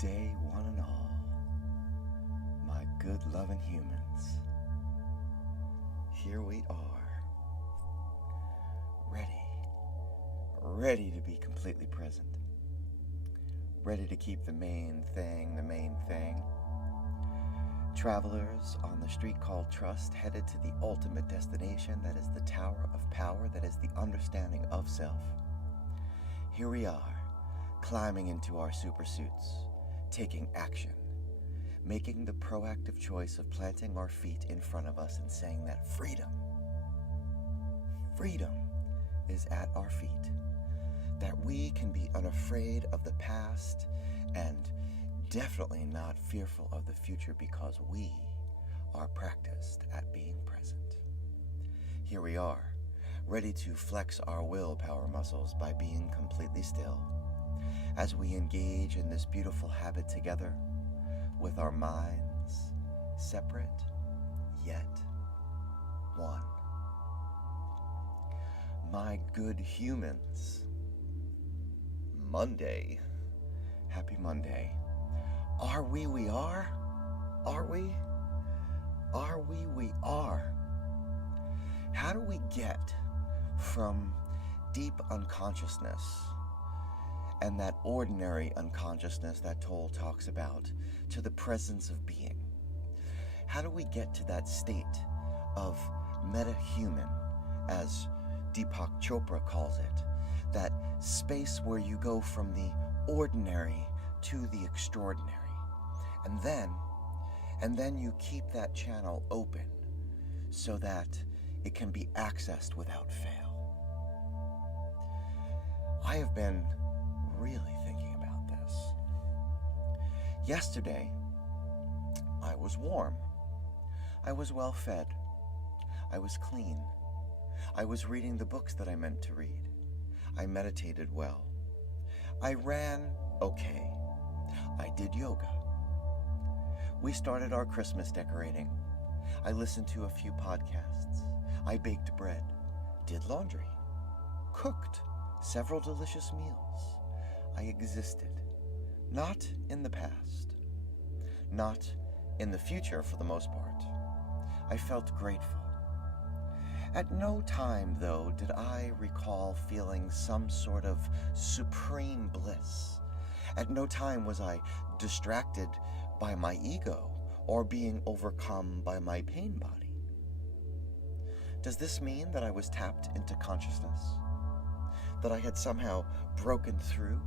day, one and all, my good loving humans. Here we are, ready to be completely present, ready to keep the main thing the main thing. Travelers on the street called trust, headed to the ultimate destination, that is the tower of power, that is the understanding of self. Here we are, climbing into our super suits, taking action, making the proactive choice of planting our feet in front of us and saying that freedom is at our feet, that we can be unafraid of the past and definitely not fearful of the future because we are practiced at being present. Here we are, ready to flex our willpower muscles by being completely still as we engage in this beautiful habit together with our minds separate yet one. My good humans, Monday. Happy Monday. Are we are? Are we? Are we are? How do we get from deep unconsciousness and that ordinary unconsciousness that Toll talks about to the presence of being? How do we get to that state of meta-human, as Deepak Chopra calls it, that space where you go from the ordinary to the extraordinary? And then you keep that channel open so that it can be accessed without fail. I have been really thinking about this. Yesterday, I was warm. I was well fed. I was clean. I was reading the books that I meant to read. I meditated well. I ran okay. I did yoga. We started our Christmas decorating. I listened to a few podcasts. I baked bread, did laundry, cooked several delicious meals. I existed, not in the past, not in the future for the most part. I felt grateful. At no time, though, did I recall feeling some sort of supreme bliss. At no time was I distracted by my ego or being overcome by my pain body. Does this mean that I was tapped into consciousness? That I had somehow broken through?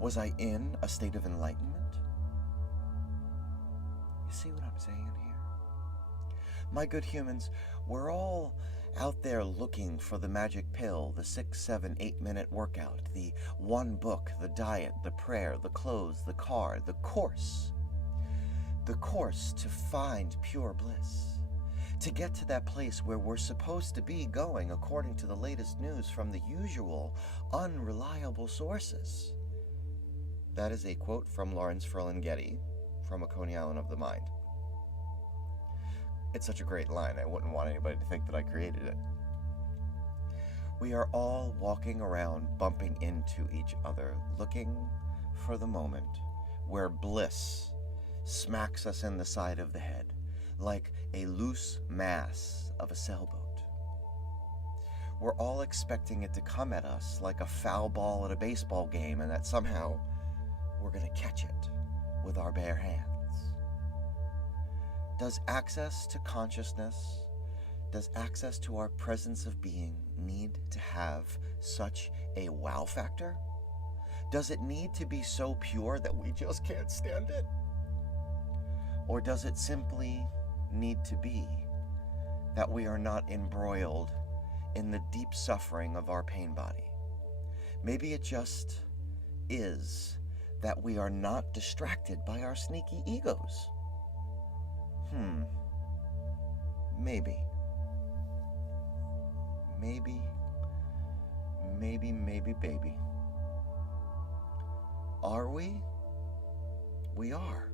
Was I in a state of enlightenment? You see what I'm saying here? My good humans, we're all out there looking for the magic pill, the 6, 7, 8 minute workout, the one book, the diet, the prayer, the clothes, the car, the course to find pure bliss, to get to that place where we're supposed to be going according to the latest news from the usual unreliable sources. That is a quote from Lawrence Ferlinghetti from A Coney Island of the Mind. It's such a great line, I wouldn't want anybody to think that I created it. We are all walking around bumping into each other, looking for the moment where bliss smacks us in the side of the head like a loose mass of a sailboat. We're all expecting it to come at us like a foul ball at a baseball game, and that somehow we're going to catch it with our bare hands. Does access to consciousness, does access to our presence of being need to have such a wow factor? Does it need to be so pure that we just can't stand it? Or does it simply need to be that we are not embroiled in the deep suffering of our pain body? Maybe it just is that we are not distracted by our sneaky egos. Maybe, baby. Are we? We are.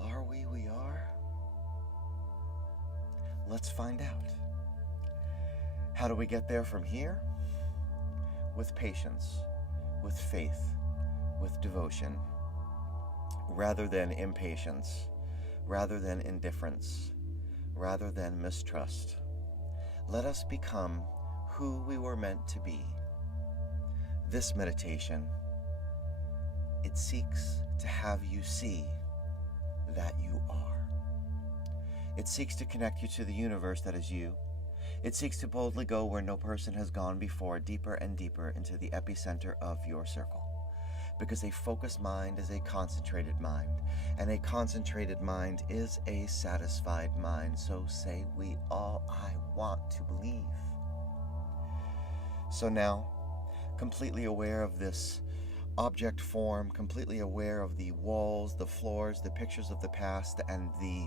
Are we? We are. Let's find out. How do we get there from here? With patience, with faith, with devotion, rather than impatience, rather than indifference, rather than mistrust. Let us become who we were meant to be. This meditation, it seeks to have you see that you are. It seeks to connect you to the universe that is you. It seeks to boldly go where no person has gone before, deeper and deeper into the epicenter of your circle. Because a focused mind is a concentrated mind, and a concentrated mind is a satisfied mind. So say we all, I want to believe. So now, completely aware of this object form, completely aware of the walls, the floors, the pictures of the past, and the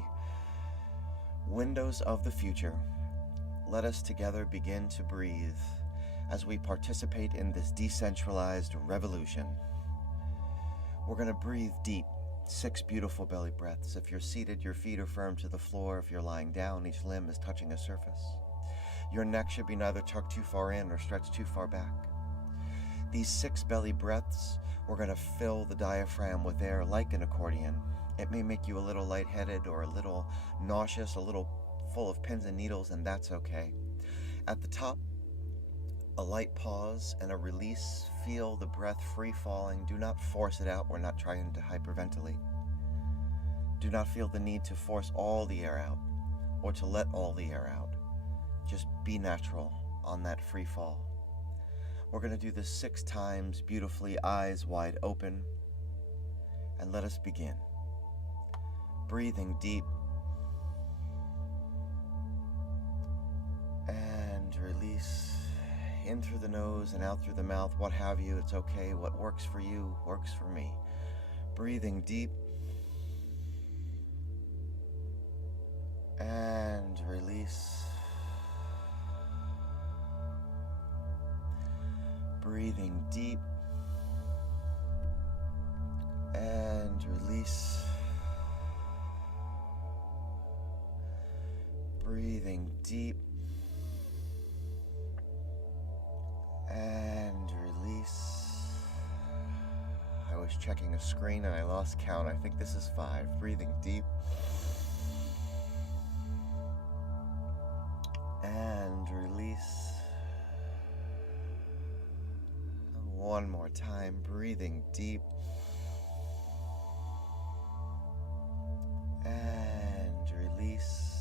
windows of the future, let us together begin to breathe as we participate in this decentralized revolution. We're going to breathe deep, 6 beautiful belly breaths. If you're seated, your feet are firm to the floor. If you're lying down, each limb is touching a surface. Your neck should be neither tucked too far in or stretched too far back. These 6 belly breaths, we're going to fill the diaphragm with air like an accordion. It may make you a little lightheaded or a little nauseous, a little full of pins and needles, and that's okay. At the top, a light pause and a release. Feel the breath free falling. Do not force it out. We're not trying to hyperventilate. Do not feel the need to force all the air out or to let all the air out. Just be natural on that free fall. We're going to do this 6 times beautifully, eyes wide open. And let us begin. Breathing deep. And release in through the nose and out through the mouth. What have you, it's okay. What works for you works for me. Breathing deep. And release. Breathing deep. And release. Breathing deep. And release. I was checking a screen and I lost count. I think this is 5. Breathing deep. And release. One more time. Breathing deep. And release.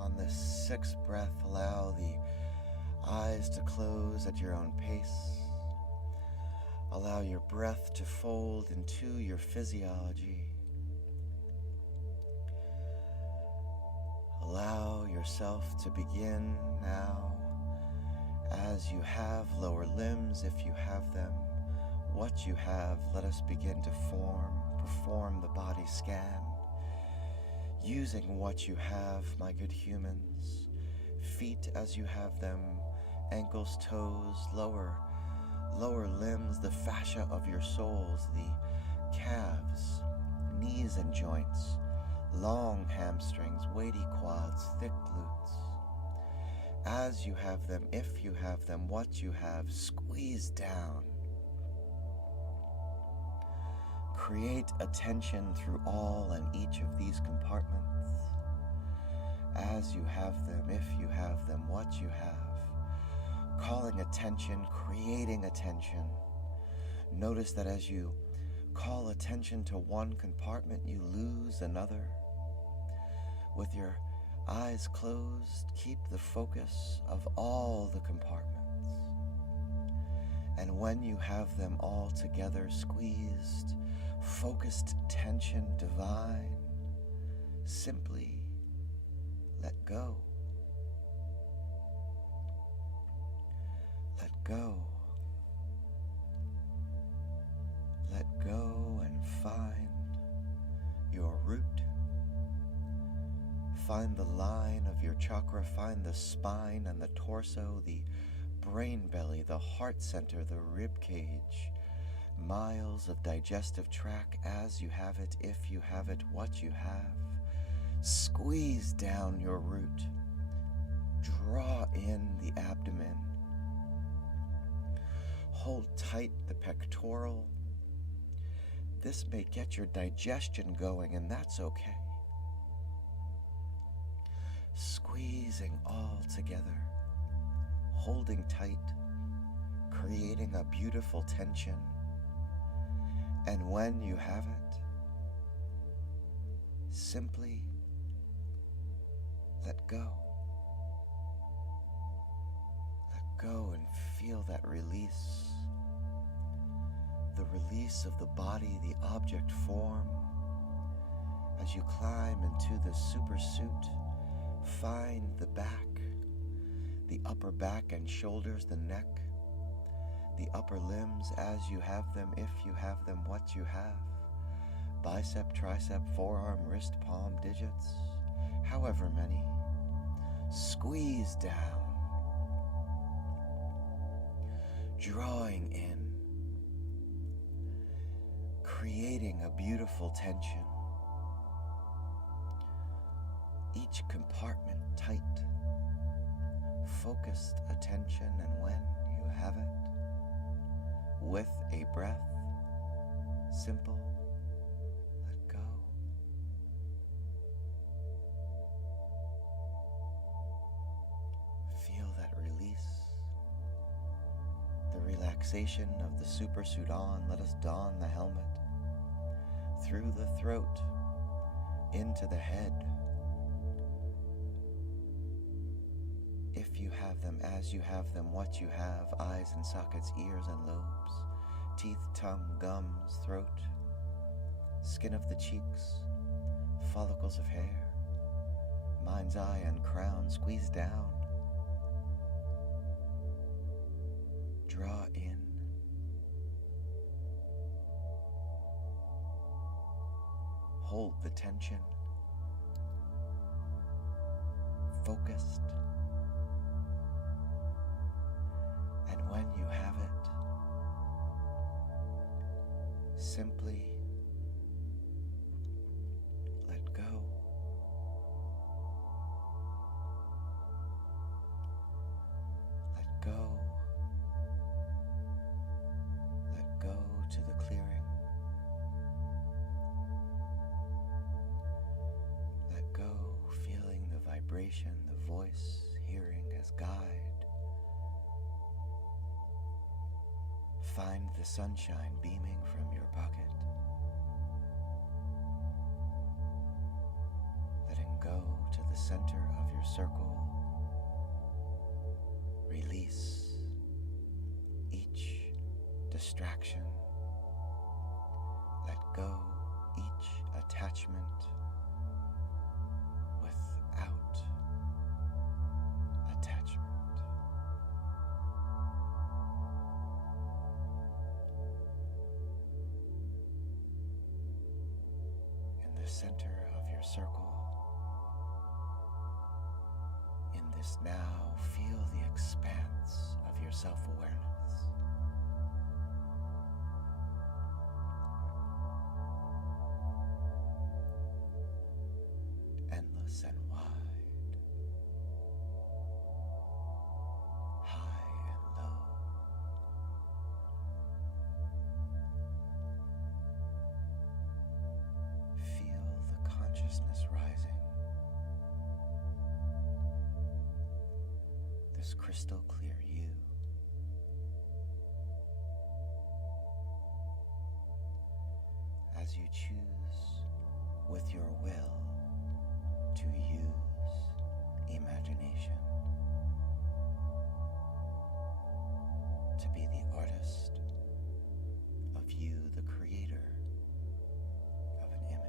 On the 6th breath, allow the eyes to close at your own pace. Allow your breath to fold into your physiology. Allow yourself to begin now, as you have lower limbs, if you have them. What you have, let us begin to perform the body scan. Using what you have, my good humans. Feet as you have them, ankles, toes, lower limbs, the fascia of your soles, the calves, knees and joints, long hamstrings, weighty quads, thick glutes. As you have them, if you have them, what you have, squeeze down. Create a tension through all and each of these compartments. As you have them, if you have them, what you have. Calling attention, creating attention. Notice that as you call attention to one compartment, you lose another. With your eyes closed, keep the focus of all the compartments. And when you have them all together, squeezed, focused tension, divine, simply let go. Let go. Let go and find your root. Find the line of your chakra. Find the spine and the torso, the brain belly, the heart center, the rib cage. Miles of digestive tract as you have it, if you have it, what you have. Squeeze down your root. Draw in the abdomen. Hold tight the pectoral. This may get your digestion going, and that's okay. Squeezing all together, holding tight, creating a beautiful tension. And when you have it, simply let go. Let go and feel that release. The release of the body, the object form. As you climb into the super suit, find the back, the upper back and shoulders, the neck, the upper limbs as you have them, if you have them, what you have. Bicep, tricep, forearm, wrist, palm, digits, however many. Squeeze down, drawing in, creating a beautiful tension. Each compartment tight, focused attention, and when you have it, with a breath, simple, let go. Feel that release, the relaxation of the supersuit on. Let us don the helmet through the throat, into the head. If you have them, as you have them, what you have, eyes and sockets, ears and lobes, teeth, tongue, gums, throat, skin of the cheeks, follicles of hair, mind's eye and crown. Squeeze down, draw in, hold the tension, focused. And when you have it, simply let go. Let go. Let go to the clearing. Let go, feeling the vibration, the voice, hearing as guide. Find the sunshine beaming from your pocket. Letting go to the center of your circle. Release each distraction. Let go each attachment without attachment. Center of your circle. In this now, feel the expanse of your self-awareness. Endless and wide, high and low. Consciousness rising, this crystal clear you, as you choose with your will to use imagination, to be the artist of you, the creator of an image.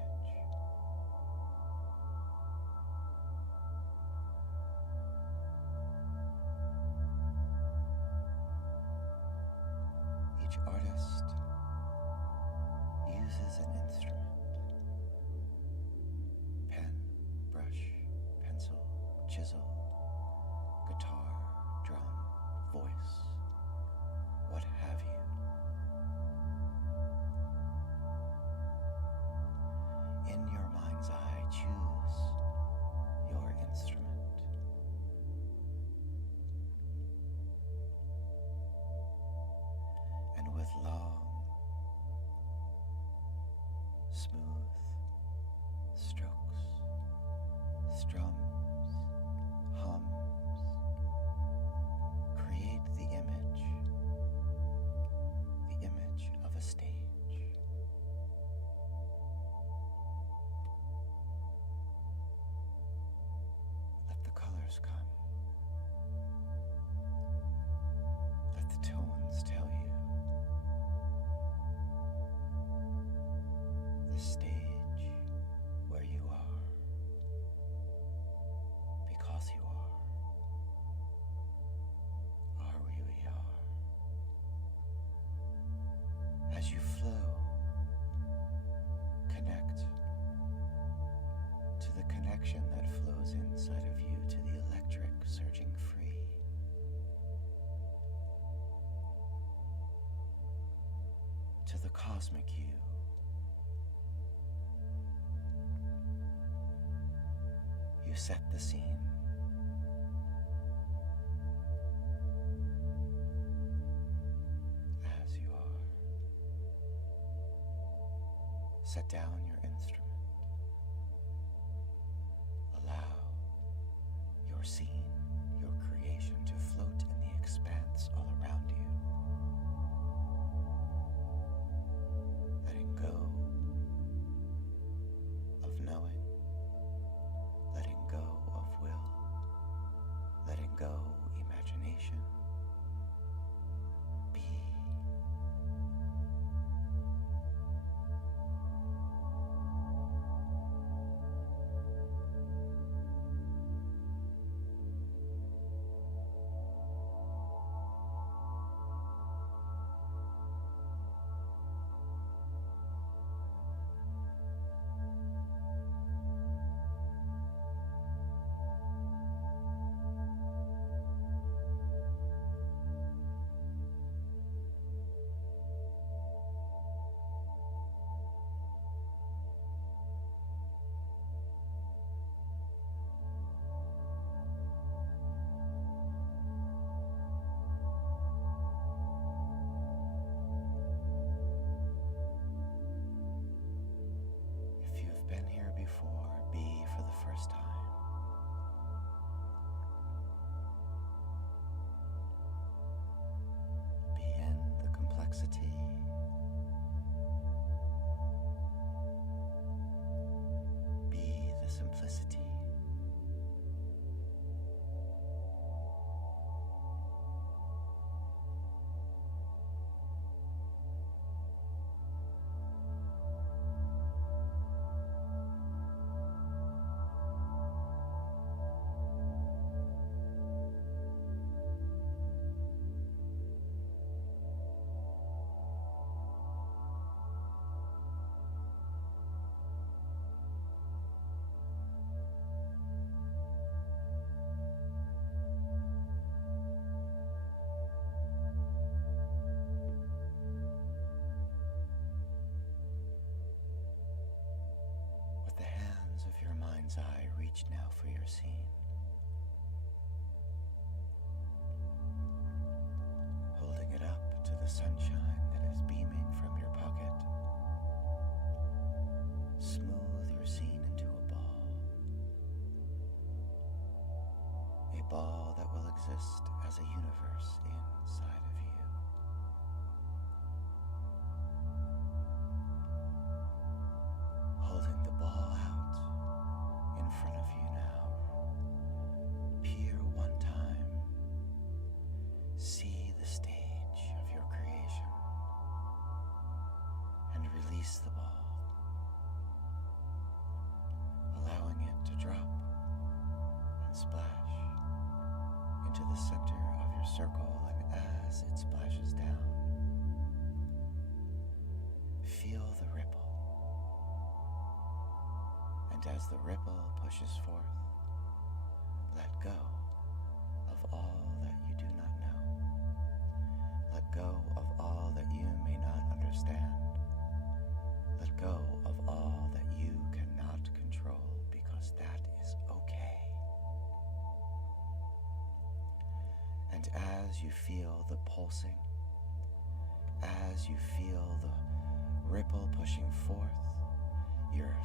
Each artist uses an instrument: pen, brush, pencil, chisel, guitar, drum, voice, what have you. In your mind's eye, choose your instrument. colors come. Let the tones tell you the stage where you are, because you are where we are. As you flow, connect to the connection that flows inside of you, to the electric surging free. To the cosmic you. You set the scene. As you are. Set down your instrument. Allow your scene, your creation to float in the expanse all around you. Letting go of knowing, letting go of will, letting go imagination. Be. If you've been here before, be for the first time. Be in the complexity. Be the simplicity. With the hands of your mind's eye, reach now for your scene. Holding it up to the sunshine that is beaming from your pocket. Smooth your scene into a ball. A ball that will exist as a universe inside of you. Holding the ball out in front of you now. Peer one time. See the stage of your creation. And release the ball. Allowing it to drop and splash into the center of your circle, and as it splashes down, feel the ripple. And as the ripple pushes forth, let go of all that you do not know. Let go of all that you may not understand. Let go of all that you cannot control, because that is okay. And as you feel the pulsing, as you feel the ripple pushing forth, your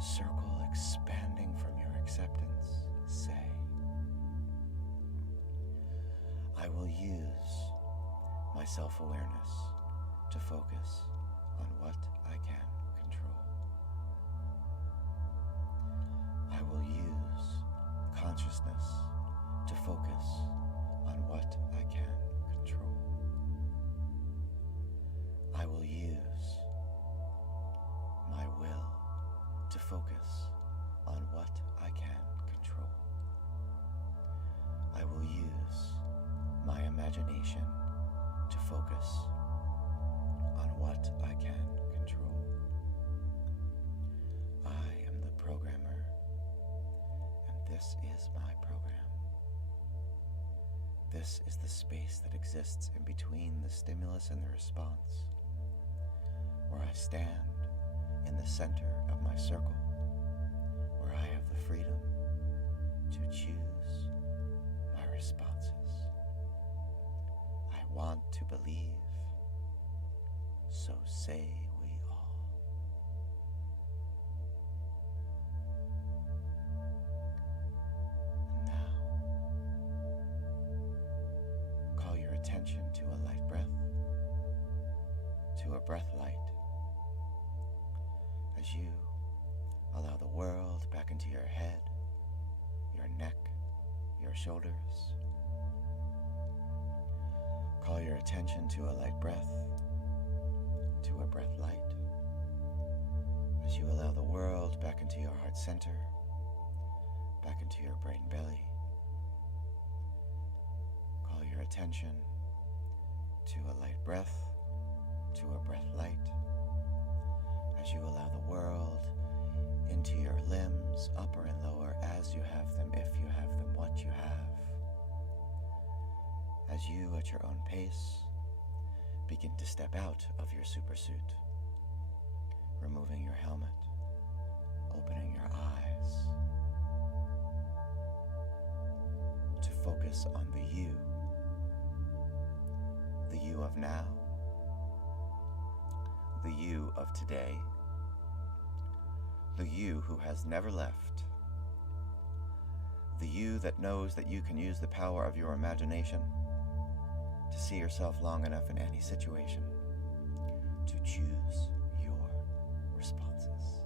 circle expanding from your acceptance, say, I will use my self-awareness to focus on what I can control. I will use consciousness to focus on what I can control. I will use my will to focus on what I can control. I will use my imagination to focus on what I can control. I am the programmer, and this is my program. This is the space that exists in between the stimulus and the response, where I stand in the center of my circle, where I have the freedom to choose my responses. I want to believe, so say we all. And now, call your attention to a light breath, to a breath light, as you allow the world back into your head, your neck, your shoulders. Call your attention to a light breath, to a breath light, as you allow the world back into your heart center, back into your brain belly. Call your attention to a light breath, to a breath light, as you allow the world into your limbs, upper and lower, as you have them, if you have them, what you have. As you, at your own pace, begin to step out of your supersuit, removing your helmet, opening your eyes, to focus on the you of now, the you of today, the you who has never left, the you that knows that you can use the power of your imagination to see yourself long enough in any situation to choose your responses.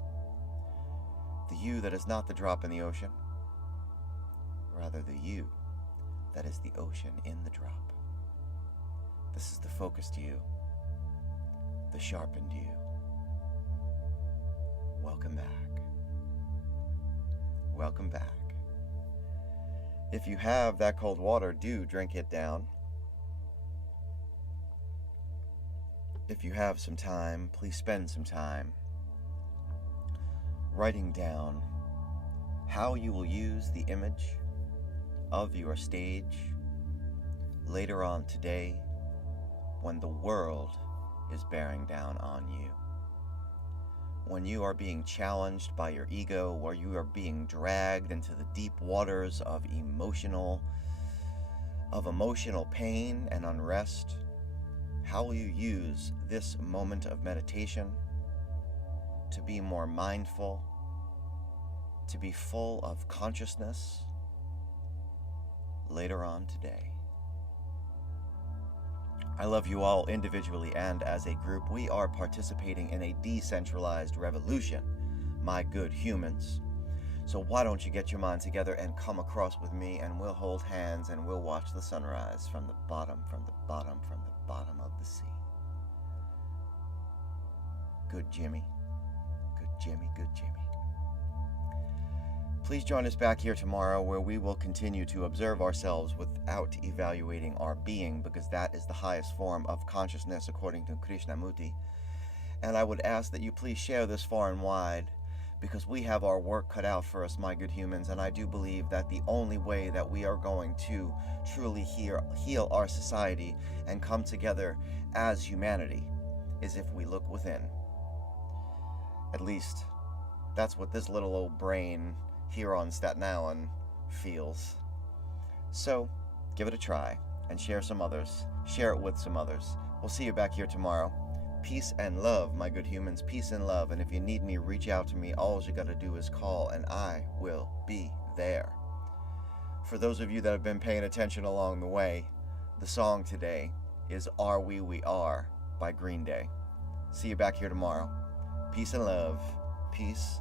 The you that is not the drop in the ocean, rather the you that is the ocean in the drop. This is the focused you, the sharpened you. Welcome back. Welcome back. If you have that cold water, do drink it down. If you have some time, please spend some time writing down how you will use the image of your stage later on today when the world is bearing down on you. When you are being challenged by your ego, where you are being dragged into the deep waters of emotional pain and unrest, how will you use this moment of meditation to be more mindful, to be full of consciousness later on today? I love you all individually and as a group. We are participating in a decentralized revolution, my good humans. So why don't you get your mind together and come across with me, and we'll hold hands and we'll watch the sunrise from the bottom of the sea. Good Jimmy. Good Jimmy, good Jimmy. Please join us back here tomorrow, where we will continue to observe ourselves without evaluating our being, because that is the highest form of consciousness according to Krishnamurti. And I would ask that you please share this far and wide, because we have our work cut out for us, my good humans, and I do believe that the only way that we are going to truly heal our society and come together as humanity is if we look within. At least, that's what this little old brain here on Staten Island feels. So, give it a try and share some others. Share it with some others. We'll see you back here tomorrow. Peace and love, my good humans. Peace and love. And if you need me, reach out to me. All you got to do is call, and I will be there. For those of you that have been paying attention along the way, the song today is Are We We Are by Green Day. See you back here tomorrow. Peace and love. Peace